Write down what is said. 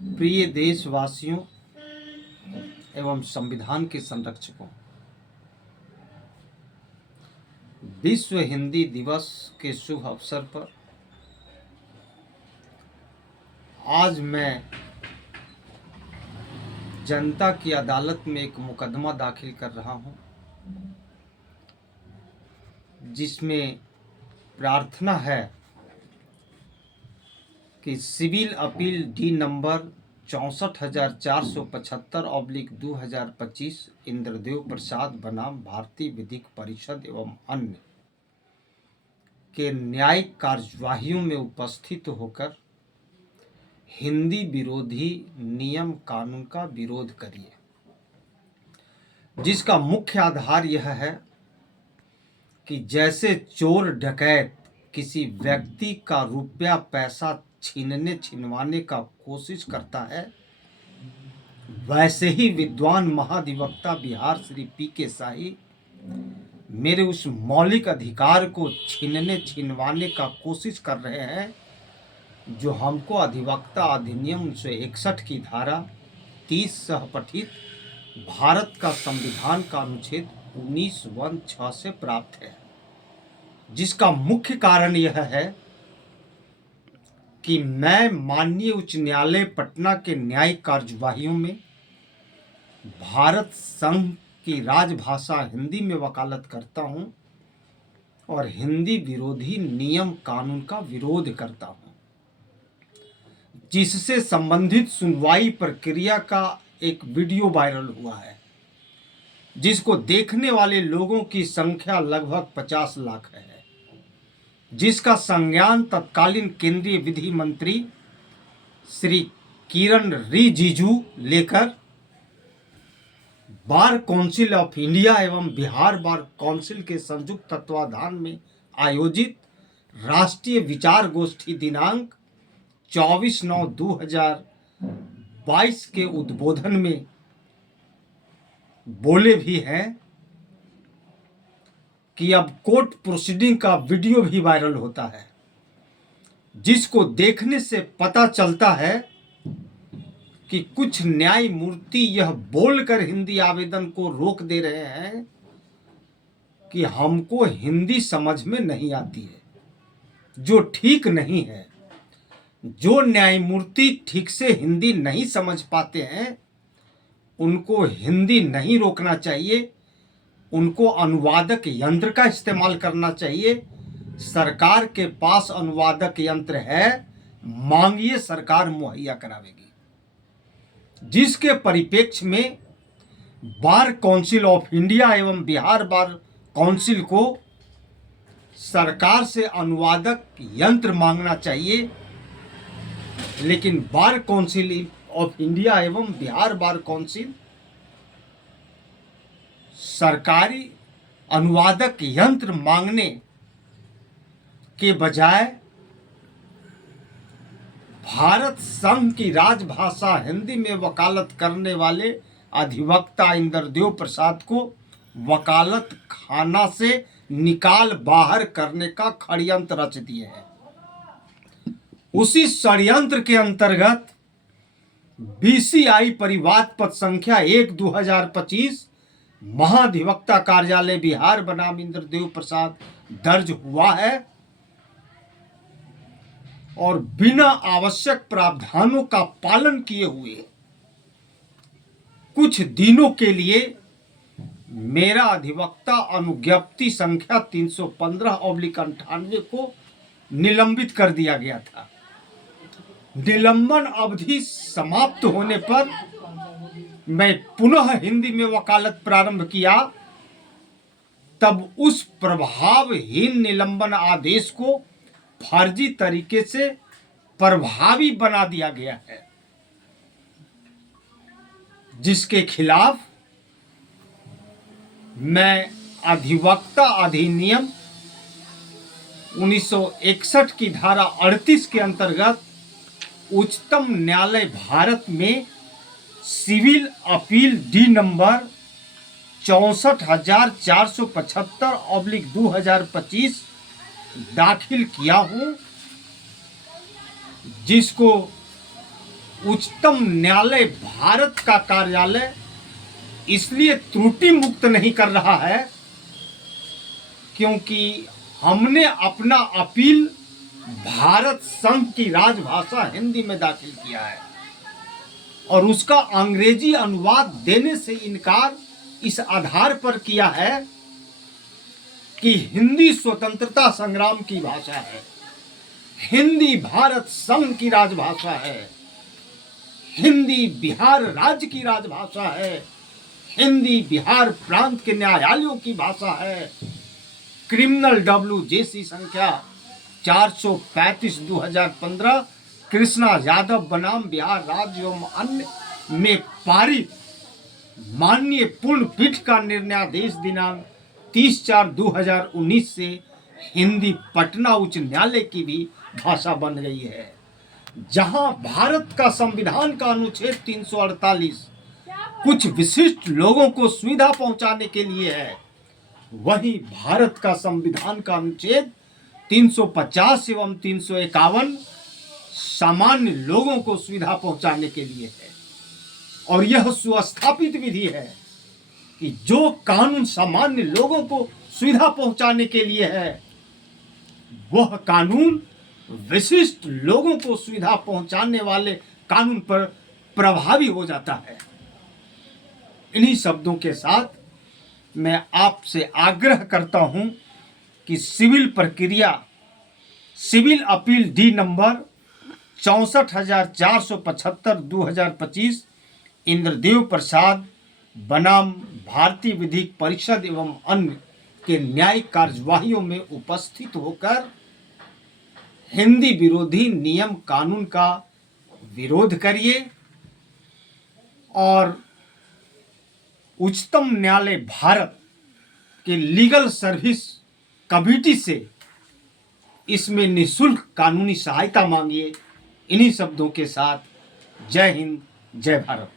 प्रिय देशवासियों एवं संविधान के संरक्षकों, विश्व हिंदी दिवस के शुभ अवसर पर आज मैं जनता की अदालत में एक मुकदमा दाखिल कर रहा हूं, जिसमें प्रार्थना है कि civil appeal D number 64,475/2025 Indradev Prasad बनाम भारतीय विधिक परिषद एवं अन्य के न्यायिक कार्यवाहियों में उपस्थित होकर हिंदी विरोधी नियम कानून का विरोध करिए, जिसका मुख्य आधार यह है कि जैसे चोर डकैत किसी व्यक्ति का रुपया पैसा छीनवाने का कोशिश करता है, वैसे ही विद्वान महाधिवक्ता बिहार श्री पी.के. शाही मेरे उस मौलिक अधिकार को छीनवाने का कोशिश कर रहे हैं, जो हमको अधिवक्ता अधिनियम 1961 की धारा 30 सह पठित भारत का संविधान का अनुच्छेद 19(1)(6) से प्राप्त है, जिसका मुख्य कारण यह है कि मैं माननीय उच्च न्यायालय पटना के न्यायिक कार्यवाहियों में भारत संघ की राजभाषा हिंदी में वकालत करता हूं और हिंदी विरोधी नियम कानून का विरोध करता हूं, जिससे संबंधित सुनवाई प्रक्रिया का एक वीडियो वायरल हुआ है, जिसको देखने वाले लोगों की संख्या लगभग 50 लाख है, जिसका संज्ञान तत्कालीन केंद्रीय विधि मंत्री श्री किरण रिजिजू लेकर बार काउंसिल ऑफ इंडिया एवं बिहार बार काउंसिल के संयुक्त तत्वाधान में आयोजित राष्ट्रीय विचार गोष्ठी दिनांक 24/9/2022 के उद्बोधन में बोले भी हैं कि अब कोर्ट प्रोसीडिंग का वीडियो भी वायरल होता है, जिसको देखने से पता चलता है कि कुछ न्यायमूर्ति यह बोलकर हिंदी आवेदन को रोक दे रहे हैं कि हमको हिंदी समझ में नहीं आती है, जो ठीक नहीं है। जो न्यायमूर्ति ठीक से हिंदी नहीं समझ पाते हैं, उनको हिंदी नहीं रोकना चाहिए, उनको अनुवादक यंत्र का इस्तेमाल करना चाहिए। सरकार के पास अनुवादक यंत्र है, मांगिए, सरकार मुहैया करावेगी। जिसके परिप्रेक्ष्य में बार काउंसिल ऑफ इंडिया एवं बिहार बार काउंसिल को सरकार से अनुवादक यंत्र मांगना चाहिए, लेकिन बार काउंसिल ऑफ इंडिया एवं बिहार बार काउंसिल सरकारी अनुवादक यंत्र मांगने के बजाय भारत संघ की राजभाषा हिंदी में वकालत करने वाले अधिवक्ता इंद्रदेव प्रसाद को वकालत खाना से निकाल बाहर करने का षड्यंत्र रच दिए हैं। उसी षड्यंत्र के अंतर्गत बीसीआई परिवाद पत्र संख्या 1/2025 महाधिवक्ता कार्यालय बिहार बनाम इंद्रदेव प्रसाद दर्ज हुआ है और बिना आवश्यक प्रावधानों का पालन किए हुए कुछ दिनों के लिए मेरा अधिवक्ता अनुज्ञप्ति संख्या 315/98 को निलंबित कर दिया गया था। निलंबन अवधि समाप्त होने पर मैं पुनः हिंदी में वकालत प्रारंभ किया, तब उस प्रभावहीन निलंबन आदेश को फर्जी तरीके से प्रभावी बना दिया गया है, जिसके खिलाफ मैं अधिवक्ता अधिनियम 1961 की धारा 38 के अंतर्गत उच्चतम न्यायालय भारत में सिविल अपील डी नंबर 64,475/2025 दाखिल किया हूं, जिसको उच्चतम न्यायालय भारत का कार्यालय इसलिए त्रुटि मुक्त नहीं कर रहा है क्योंकि हमने अपना अपील भारत संघ की राजभाषा हिंदी में दाखिल किया है और उसका अंग्रेजी अनुवाद देने से इनकार इस आधार पर किया है कि हिंदी स्वतंत्रता संग्राम की भाषा है, हिंदी भारत संघ की राजभाषा है, हिंदी बिहार राज्य की राजभाषा है, हिंदी बिहार प्रांत के न्यायालयों की भाषा है। क्रिमिनल WJC संख्या 435/2015 कृष्णा यादव बनाम बिहार राज्य एवं अन्य में पारित माननीय पूर्ण पीठ का निर्णयादेश दिनांक 30/4/2019 से हिंदी पटना उच्च न्यायालय की भी भाषा बन गई है। जहां भारत का संविधान का अनुच्छेद 348 कुछ विशिष्ट लोगों को सुविधा पहुंचाने के लिए है, वहीं भारत का संविधान का अनुच्छेद 350 एवं 351 सामान्य लोगों को सुविधा पहुंचाने के लिए है। और यह सुस्थापित विधि है कि जो कानून सामान्य लोगों को सुविधा पहुंचाने के लिए है, वह कानून विशिष्ट लोगों को सुविधा पहुंचाने वाले कानून पर प्रभावी हो जाता है। इन्हीं शब्दों के साथ मैं आपसे आग्रह करता हूं कि सिविल प्रक्रिया civil appeal D number 64,475/2025 Indradev Prasad बनाम भारतीय विधिक परिषद एवं अन्य के न्यायिक कार्यवाहियों में उपस्थित होकर हिंदी विरोधी नियम कानून का विरोध करिए और उच्चतम न्यायालय भारत के लीगल सर्विस कमेटी से इसमें निःशुल्क कानूनी सहायता मांगिए। इन्हीं शब्दों के साथ जय हिंद, जय भारत।